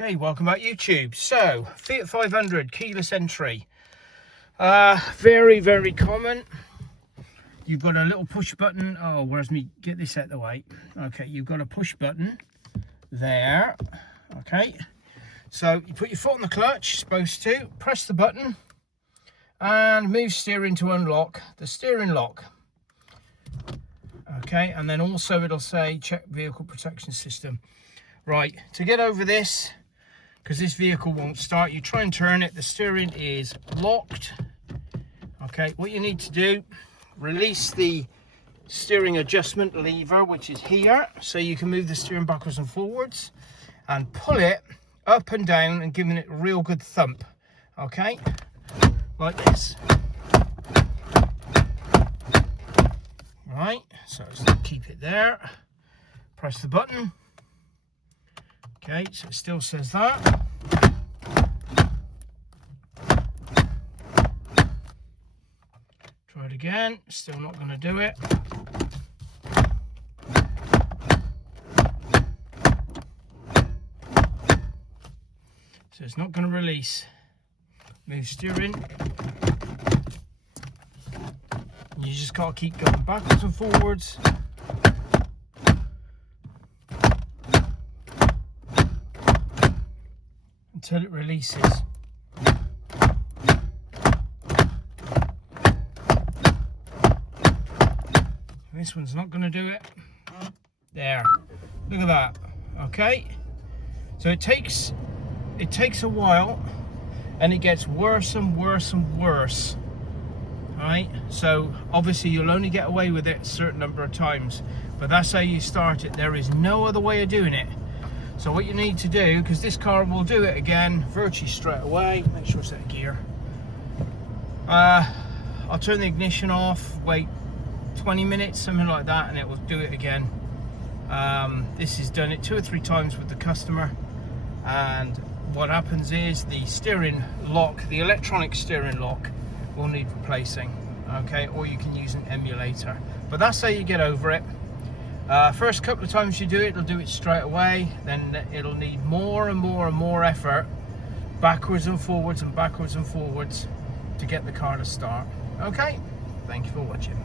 Okay, welcome back YouTube. So, Fiat 500 keyless entry. Very common. You've got a little push button. Oh, where's me? Get this out of the way. Okay, you've got a push button there. Okay, so you put your foot on the clutch, supposed to press the button and move steering to unlock the steering lock. Okay, and then also it'll say check vehicle protection system. Right, to get over this, because this vehicle won't start, you try and turn it, the steering is locked. Okay, what you need to do, release the steering adjustment lever, which is here, so you can move the steering backwards and forwards, and pull it up and down and giving it a real good thump. Okay, like this. Right, so just keep it there, press the button. Okay, so it still says that. Try it again, still not going to do it. So it's not going to release. Move steering. You just got to keep going backwards and forwards. Until it releases. This one's not going to do it. There, look at that. Okay, so it takes a while, and it gets worse and worse and worse. Right, so obviously you'll only get away with it a certain number of times, but that's how you start it. There is no other way of doing it. So what you need to do, because this car will do it again virtually straight away, make sure it's out of gear. I'll turn the ignition off, wait 20 minutes, something like that, and it will do it again. This has done it 2 or 3 times with the customer, and what happens is the steering lock, the electronic steering lock, will need replacing. Okay, or you can use an emulator, but that's how you get over it. First couple of times you do it, it'll do it straight away. Then it'll need more and more and more effort, backwards and forwards and backwards and forwards, to get the car to start. Okay, thank you for watching.